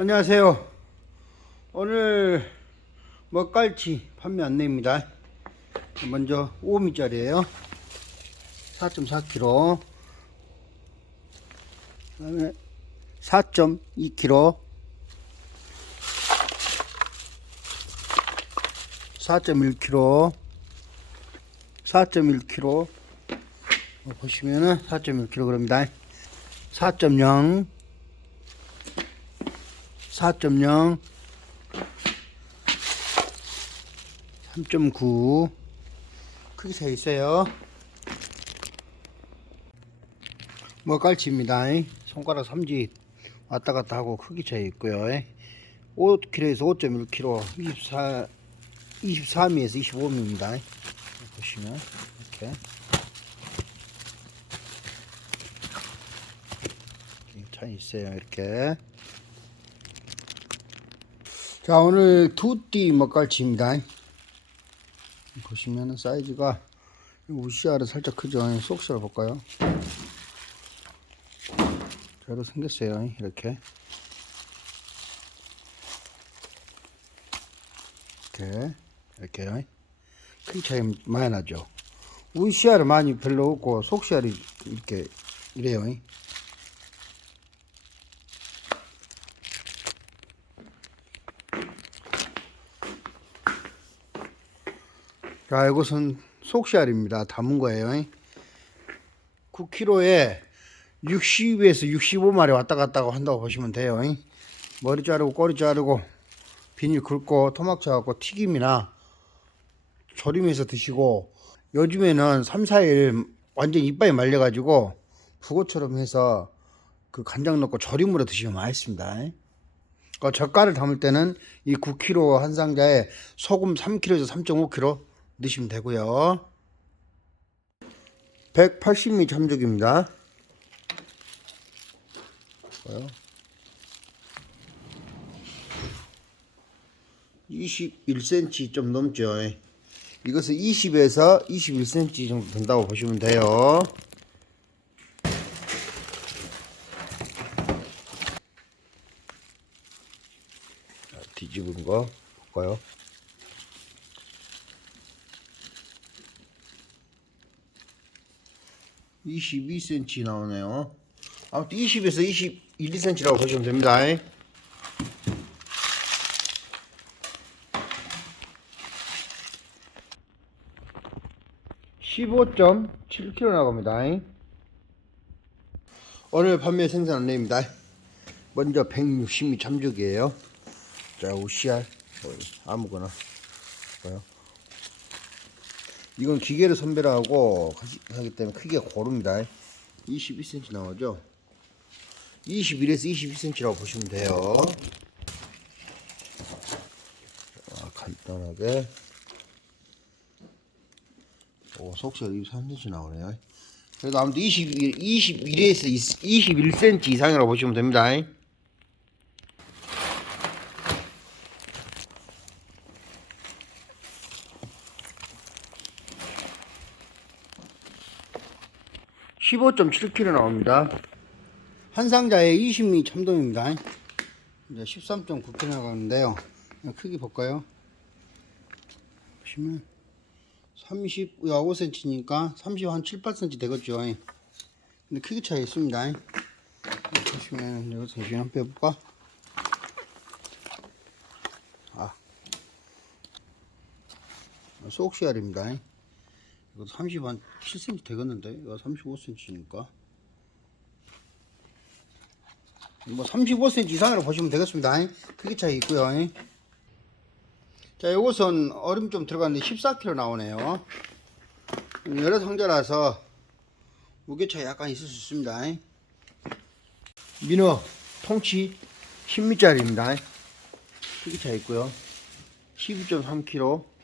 안녕하세요. 오늘 먹갈치 판매 안내입니다. 먼저 5미짜리예요. 4.4kg. 그다음에 4.2kg. 4.1kg. 4.1kg. 보시면은 4.1kg입니다. 4.0 4.0 3.9 크기 차 있어요. 먹갈치입니다. 손가락 삼지 왔다 갔다 하고 크기 차이 있고요. 5kg에서 5.1kg 24 23미에서 25미입니다. 보시면 이렇게 차이 있어요 이렇게 자 오늘 두띠 먹갈치입니다. 보시면 사이즈가 우시아를 살짝 크죠? 속시아 볼까요? 저도 생겼어요 이렇게. 이렇게 이렇게. 큰 차이 많이 나죠? 우시아를 많이 별로 없고 속시아를 이렇게 이래요 자, 이것은 속시알입니다. 담은 거예요. 9kg에 60에서 65마리 왔다 갔다 한다고 보시면 돼요. 머리 자르고 꼬리 자르고 비닐 긁고 토막 쳐갖고 튀김이나 조림해서 드시고 요즘에는 3, 4일 완전 이빨이 말려가지고 북어처럼 해서 그 간장 넣고 조림으로 드시면 맛있습니다. 그 젓갈을 담을 때는 이 9kg 한 상자에 소금 3kg에서 3.5kg 넣으시면 되고요. 180mm 참족입니다. 봐요. 21cm 좀 넘죠. 이것은 20에서 21cm 정도 된다고 보시면 돼요. 자, 뒤집은 거 볼까요? 22cm 나오네요. 아무튼 20에서 21, 2cm라고 보시면 됩니다. 15.7kg 나갑니다. 오늘 판매 생산 안내입니다. 먼저 160mm 참죽이에요. 자, 뭐, 아무거나 봐요. 이건 기계로 선별하고 하기 때문에 크기가 고릅니다. 22cm 나오죠? 21에서 22cm라고 보시면 돼요. 자, 간단하게. 오, 속시가 23cm 나오네요. 그래도 아무튼 21, 21에서 21cm 이상이라고 보시면 됩니다. (15.7kg) 나옵니다. 한 상자에 20mm 참돔입니다. 이제 13.9kg 나가는데요. 크기 볼까요? 보시면 35cm니까 30, 한 7, 8cm 되겠죠. 근데 크기 차이 있습니다. 보시면 여기서 정신 한번 빼볼까? 아. 속시알입니다 이거 30, 한 7cm 되겠는데? 이거 35cm니까. 뭐 35cm 이상으로 보시면 되겠습니다. 크기 차이 있고요. 자, 요것은 얼음 좀 들어갔는데 14kg 나오네요. 여러 상자라서 무게 차이 약간 있을 수 있습니다. 민어 통치 10미짜리입니다. 크기 차이 있고요. 12.3kg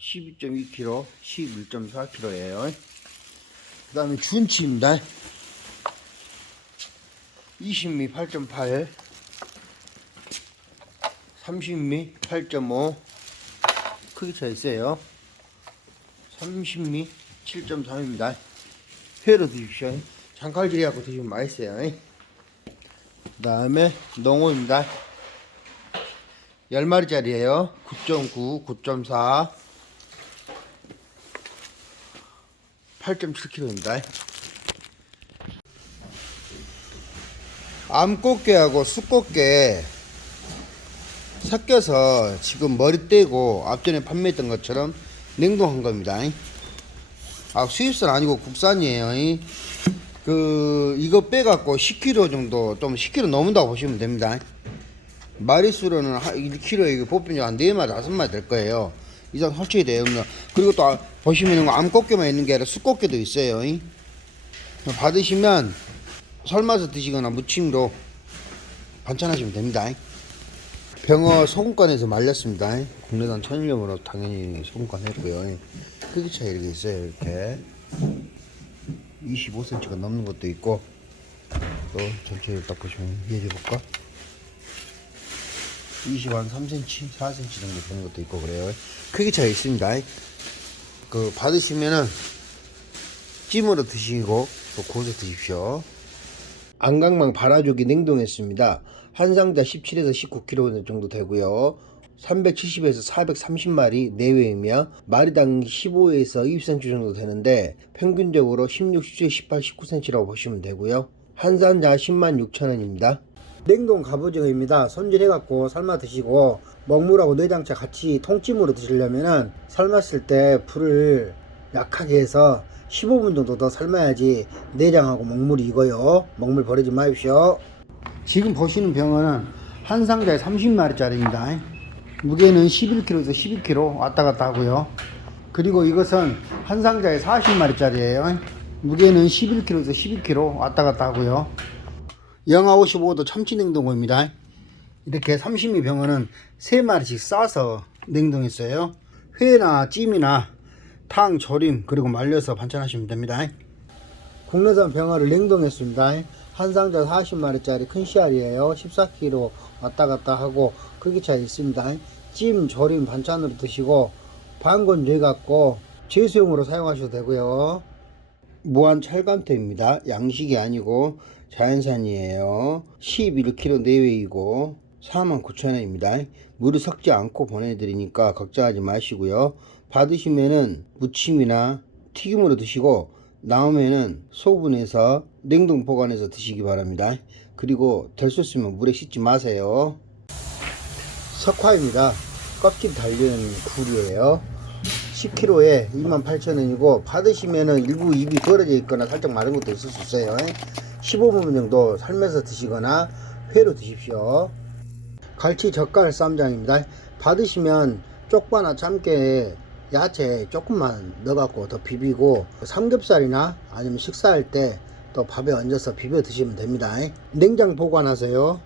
12.2kg, 11.4kg예요. 그 다음에 준치입니다. 20미 8.8, 30미 8.5, 크기 차 있어요. 30미 7.3입니다. 회로 드십시오. 장칼질해갖고 드시면 맛있어요. 그 다음에 농어입니다. 10마리짜리예요 9.9 9.4 8.7kg입니다 암꽃게하고 숯꽃게 섞여서 지금 머리 떼고 앞전에 판매했던 것처럼 냉동한 겁니다. 아 수입산 아니고 국산이에요. 이. 그 이거 빼갖고 10kg 정도 좀 10kg 넘는다고 보시면 됩니다. 마리수로는 한 1kg에 이거 보편적 한 4마리 5마리 될 거예요. 이상 설치가 돼요. 그리고 또 아- 보시면 암꽃게만 있는 게 아니라 숯꽃게도 있어요. 이. 받으시면 삶아서 드시거나 무침으로 반찬하시면 됩니다. 병어 소금간에서 말렸습니다. 국내산 천일염으로 당연히 소금간 했고요. 크기 차이 이렇게 있어요. 이렇게 25cm가 넘는 것도 있고 또 전체를 딱 보시면 이해해 볼까? 20 한 3cm, 4cm 정도 되는 것도 있고 그래요. 크기 차이 있습니다. 그 받으시면은 찜으로 드시고 또 구워서 드십시오. 안강망 발아족이 냉동했습니다. 한 상자 17에서 19kg 정도 되고요. 370에서 430마리 내외이며 마리당 15에서 20cm 정도 되는데 평균적으로 16, 17, 18, 19cm라고 보시면 되고요. 한 상자 10만 6천원입니다. 냉동 갑오징어입니다. 손질해갖고 삶아 드시고 먹물하고 내장차 같이 통찜으로 드시려면은 삶았을 때 불을 약하게 해서 15분 정도 더 삶아야지 내장하고 먹물이 익어요. 먹물 버리지 마십시오. 지금 보시는 병어는 한 상자에 30마리짜리입니다. 무게는 11kg에서 12kg 왔다 갔다 하고요. 그리고 이것은 한 상자에 40마리짜리예요. 무게는 11kg에서 12kg 왔다 갔다 하고요. 영하 55도 참치 냉동고입니다. 이렇게 30미 병어는 3마리씩 싸서 냉동했어요. 회나 찜이나 탕, 조림, 그리고 말려서 반찬하시면 됩니다. 국내산 병어를 냉동했습니다. 한 상자 40마리짜리 큰 씨알이에요. 14kg 왔다 갔다 하고 크기 차이 있습니다. 찜, 조림, 반찬으로 드시고 반건 죄갖고 제수용으로 사용하셔도 되고요. 무한 찰간태입니다. 양식이 아니고 자연산이에요. 11kg 내외이고 49,000원입니다. 물을 섞지 않고 보내드리니까 걱정하지 마시고요. 받으시면은 무침이나 튀김으로 드시고 나오면은 소분해서 냉동 보관해서 드시기 바랍니다. 그리고 될수 있으면 물에 씻지 마세요. 석화입니다. 껍질 달린 굴이에요. 10kg에 28,000원이고 받으시면은 일부 입이 벌어져 있거나 살짝 마른 것도 있을 수 있어요. 15분 정도 삶아서 드시거나 회로 드십시오. 갈치 젓갈 쌈장입니다. 받으시면 쪽바나 참깨 야채 조금만 넣어갖고 더 비비고 삼겹살이나 아니면 식사할 때 또 밥에 얹어서 비벼 드시면 됩니다. 냉장 보관하세요.